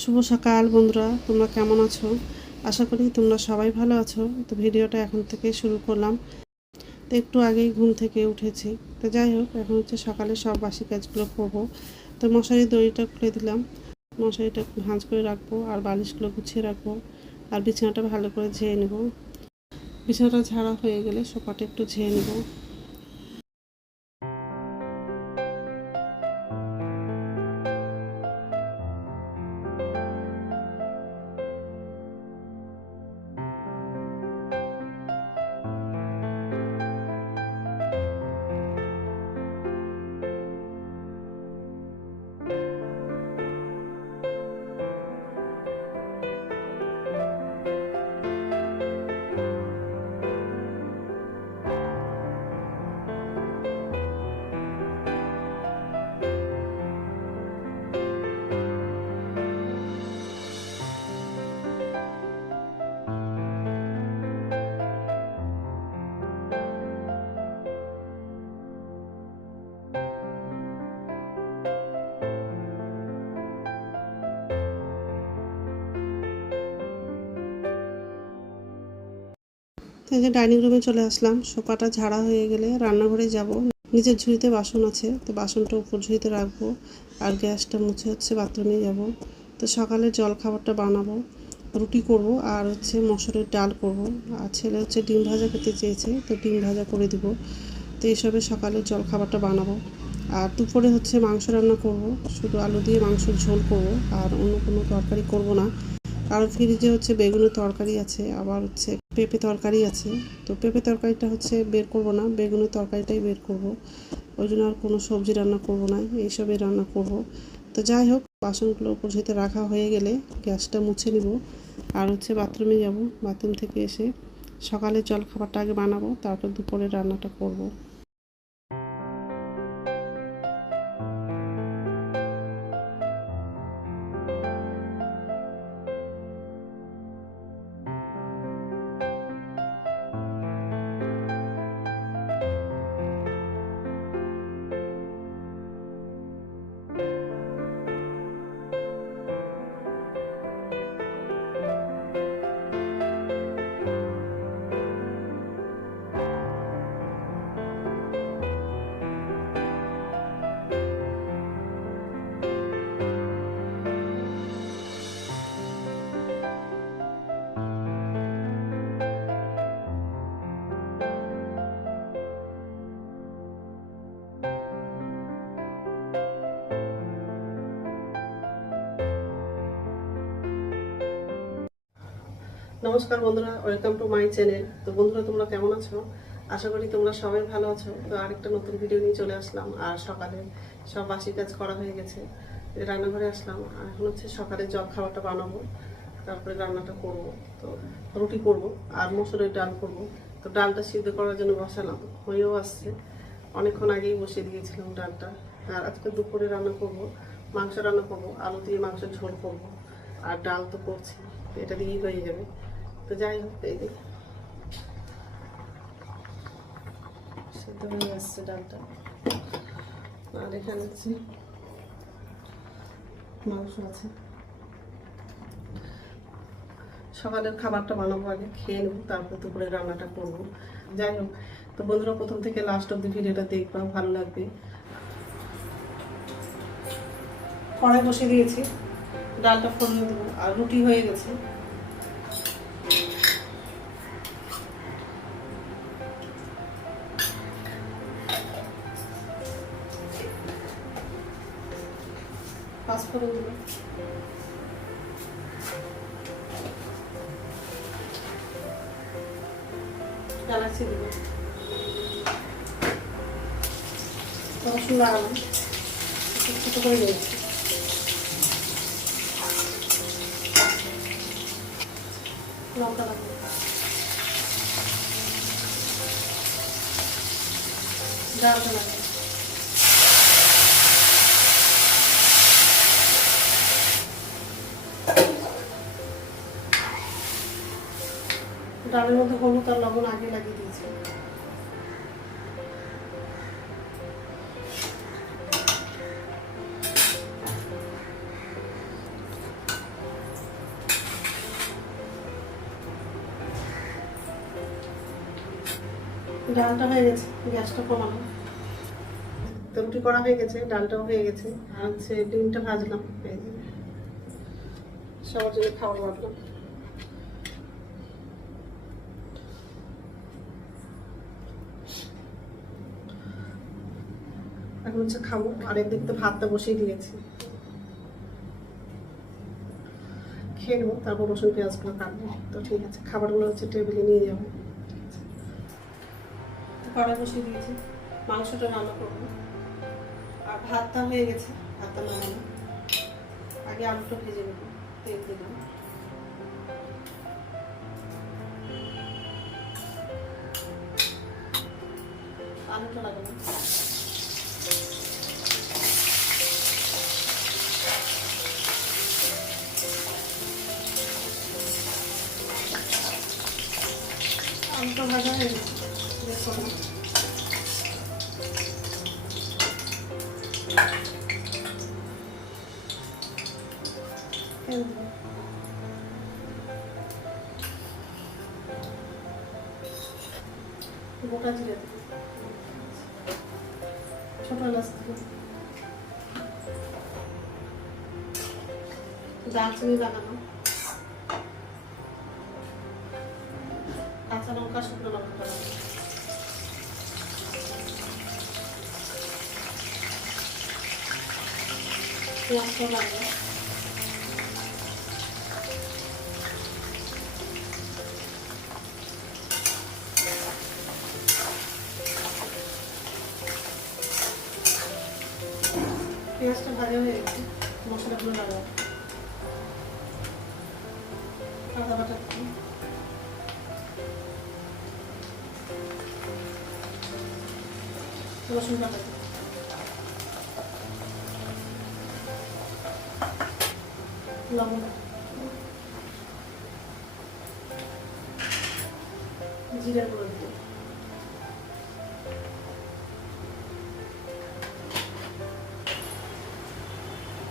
শুভ সকাল বন্ধুরা, তোমরা কেমন আছো? আশা করি তোমরা সবাই ভালো আছো। তো ভিডিওটা এখন থেকে শুরু করলাম। তো একটু আগেই ঘুম থেকে উঠেছি। তো যাই হোক, এখন হচ্ছে সকালে সব বাসি কাজগুলো করব। তো মশারি দড়িটা খুলে দিলাম। মশারিটা ভাঁজ করে রাখব আর বালিশগুলো গুছিয়ে রাখব। আর বিছানাটা ভালো করে ঝেয়ে নেব। বিছানাটা ঝাড়া হয়ে গেলে সোফাটা একটু ঝেয়ে নেব। তো যে ডাইনিং রুমে চলে আসলাম। সোফাটা ঝাড়া হয়ে গেলে রান্নাঘরে যাব। নিজের ঝুড়িতে বাসন আছে, তো বাসনটা উপর ঝুড়িতে রাখব। আর গ্যাসটা মুছে হচ্ছে বাথরুমে যাব। তো সকালে জল খাবারটা বানাবো, রুটি করব আর হচ্ছে মসুরের ডাল করব। আর ছেলে হচ্ছে ডিম ভাজা খেতে চেয়েছে, তো ডিম ভাজা করে দিব। তো এইসবে সকালে জল খাবারটা বানাবো। আর দুপুরে হচ্ছে মাংস রান্না করব। শুধু আলু দিয়ে মাংসের ঝোল করব। আর অন্য কোনো তরকারি করব না। কারণ ফ্রিজে হচ্ছে বেগুনের তরকারি আছে, আবার হচ্ছে পেঁপে তরকারি আছে। তো পেঁপে তরকারিটা হচ্ছে বের করব না, বেগুনের তরকারিটাই বের করব। ওই জন্য আর কোনো সবজি রান্না করব না এইসবই রান্না করব। তো যাই হোক, বাসনগুলো উপর সাথে রাখা হয়ে গেলে গ্যাসটা মুছে নিব। আর হচ্ছে বাথরুমে যাব, বাথরুম থেকে এসে সকালে জল খাবারটা আগে বানাবো, তারপর দুপুরে রান্নাটা করব। নমস্কার বন্ধুরা ওয়েলকাম টু মাই চ্যানেল তো বন্ধুরা, তোমরা কেমন আছো? আশা করি তোমরা সবাই ভালো আছো। তো আরেকটা নতুন ভিডিও নিয়ে চলে আসলাম। আর সকালে সব বাসি কাজ করা হয়ে গেছে। রান্নাঘরে আসলাম। আর এখন হচ্ছে সকালে জল খাবারটা বানাবো। তারপরে রান্নাটা করব। তো রুটি করব আর মসুরের ডাল করব। তো ডালটা সিদ্ধ করার জন্য বসালাম। হয়েও আসছে। অনেকক্ষণ আগেই বসিয়ে দিয়েছিলাম ডালটা। আর আজকে দুপুরে রান্না করব, মাংস রান্না করব, আলু দিয়ে মাংসের ঝোল করব। আর ডাল তো করছি। এটা দিয়েই হয়ে যাবে। তো যাই হোক, এই যে। সেদ্ধ হয়ে আসছে ডালটা। আর এখানে হচ্ছে মাংস আছে। সকালের খাবারটা বানাবো আগে, খেয়ে নেব, তারপর দুপুরে রান্নাটা করব। যাই হোক, তো বন্ধুরা, প্রথম থেকে লাস্ট অব্দি ভিডিওটা দেখবা, ভালো লাগবে। কড়াই বসে দিয়েছি। ডালটা ফোড়ন আর রুটি হয়ে গেছে। এলাচি দিব। রসুন ছোটো করে নিয়েছি লঙ্কা লাগবে ডালটা লাগাবো ডালের মধ্যে হলুদ আর লবণ আগে লাগিয়ে দিয়েছি। ডালটা হয়ে গেছে, গ্যাসটা কমানো। রুটি করা হয়ে গেছে, ডালটাও হয়ে গেছে। আর হচ্ছে ডিমটা ভাজলাম সবার জন্য খাবার এখন হচ্ছে খাব। আর একদিক তো ভাতটা বসিয়ে দিয়েছি। খেয়ে নেব, তারপর রসুন, পেঁয়াজগুলো কাটবো। তো ঠিক আছে, খাবারগুলো হচ্ছে টেবিলে নিয়ে যাব। তো কড়াই বসিয়ে দিয়েছি, মাংসটা রান্না করব। আর ভাতটা হয়ে গেছে, ভাতটা নামানো আগে আলুটা ভেজে নেব, তেল আলুটা লাগাবো। আলুটা ভাজা হয়ে গেছে দেখো। গোটা জিরে লাগানো পেঁয়াজটা লাগানো পেঁয়াজটা ভাজা হয়ে গেছে মশলাগুলো লাগাবো আদা বাটা। রসুন বাটা লবণ জিরের গুঁড়ো দিলাম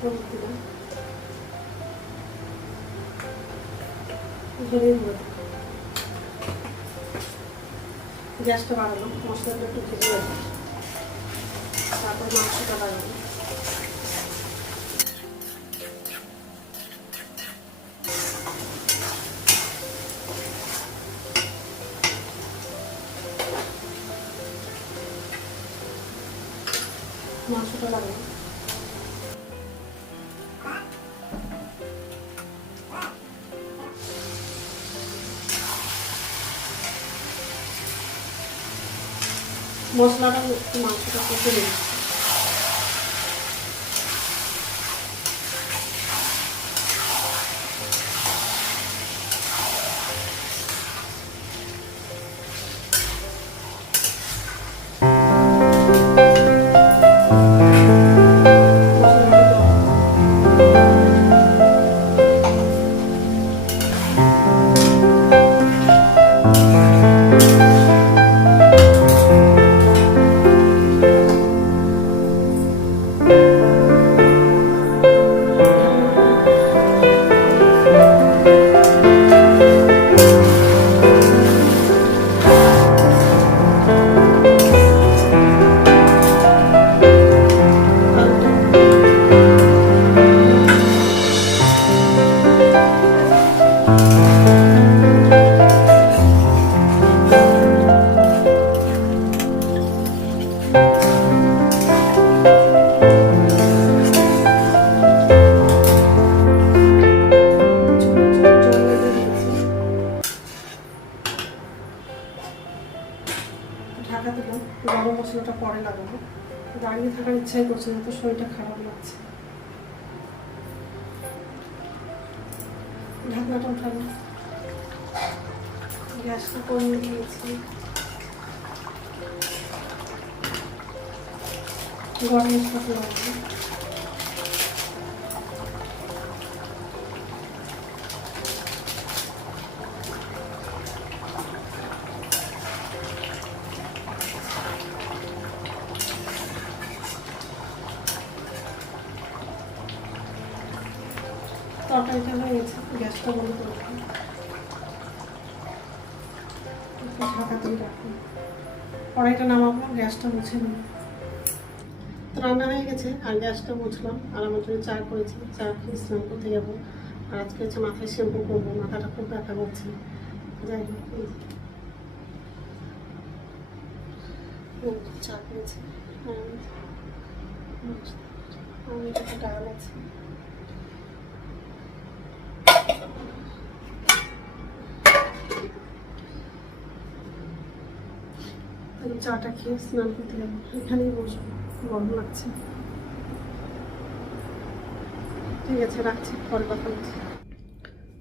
হলুদ গ্যাসটা বাড়ানো মশলাটা একটু ভেজে তারপর মাংসটা লাগাবো মাংসটা লাগে মশলাটা মাংসটা কষে দিচ্ছি ঢাকা দিলাম গরম মশলাটা পরে লাগাবো। দাঁড়িয়ে থাকার ইচ্ছাই করছে না, তো শরীরটা খারাপ লাগছে। ঢাকনাটা উঠাবো গ্যাসটা কমিয়ে দিয়েছি। গরম মশলাটা লাগাবো। গ্যাসটা কড়াইটা নামাবো, গ্যাসটা মুছে নেব। তো রান্না হয়ে গেছে, আর গ্যাসটা মুছলাম। আর আমার জন্য চা করেছি, চা খেয়ে স্নান করতে যাব। আর আজকে হচ্ছে মাথায় শ্যাম্পু করব, মাথাটা খুব ব্যথা করছে। যাই হোক চা করেছি আমি ডাল আছে আমি চাটা খেয়ে স্নান করতে যাব। এখানেই বসবো। গরম লাগছে। ঠিক আছে, রাখছি। পরে কথা বলছি।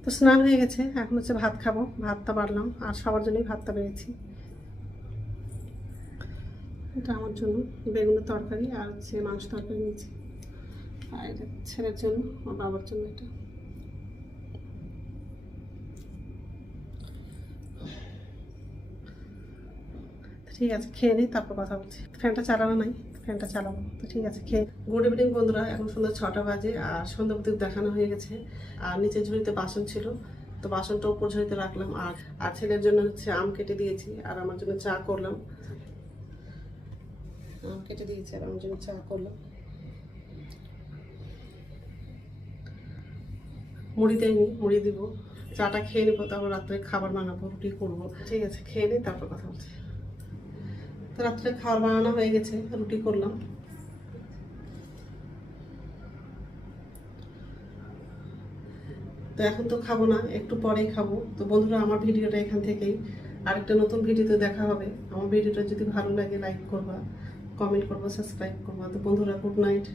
তো স্নান হয়ে গেছে। এখন হচ্ছে ভাত খাব। ভাতটা বাড়লাম। আর সবার জন্যই ভাতটা বেড়েছি। এটা আমার জন্য। বেগুনের তরকারি আর হচ্ছে মাংস তরকারি নিয়েছি। আর এটা ছেলের জন্য, আমার বাবার জন্য এটা তো ঠিক আছে, খেয়ে নিই তারপর কথা বলছি। ফ্যানটা চালানো নাই, ফ্যানটা চালাবো, তো ঠিক আছে, খেয়ে গুড ইভিনিং বন্ধুরা। এখন সন্ধ্যা ছটা বাজে, আর সন্ধ্যা দেখানো হয়ে গেছে। আর নিচে ঝুড়িতে বাসন ছিল, তো বাসনটা উপর ঝুড়িতে রাখলাম। আর আর ছেলের জন্য হচ্ছে আম কেটে দিয়েছি, আর আমার জন্য চা করলাম। আম কেটে দিয়েছি, আর আমার জন্য চা করলাম। মুড়ি দেয়নি মুড়ি দিব। চাটা খেয়ে নেব, তারপর রাত্রে খাবার বানাবো, রুটি করব। ঠিক আছে, খেয়ে নিই তারপর কথা বলছি। রাত্রে খাবার বানানো হয়ে গেছে, রুটি করলাম। তো এখন তো খাব না, একটু পরেই খাব। তো বন্ধুরা, আমার ভিডিওটা এখান থেকেই। আরেকটা নতুন ভিডিওতে দেখা হবে। আমার ভিডিওটা যদি ভালো লাগে লাইক করবা কমেন্ট করবা সাবস্ক্রাইব করবা। তো বন্ধুরা গুড নাইট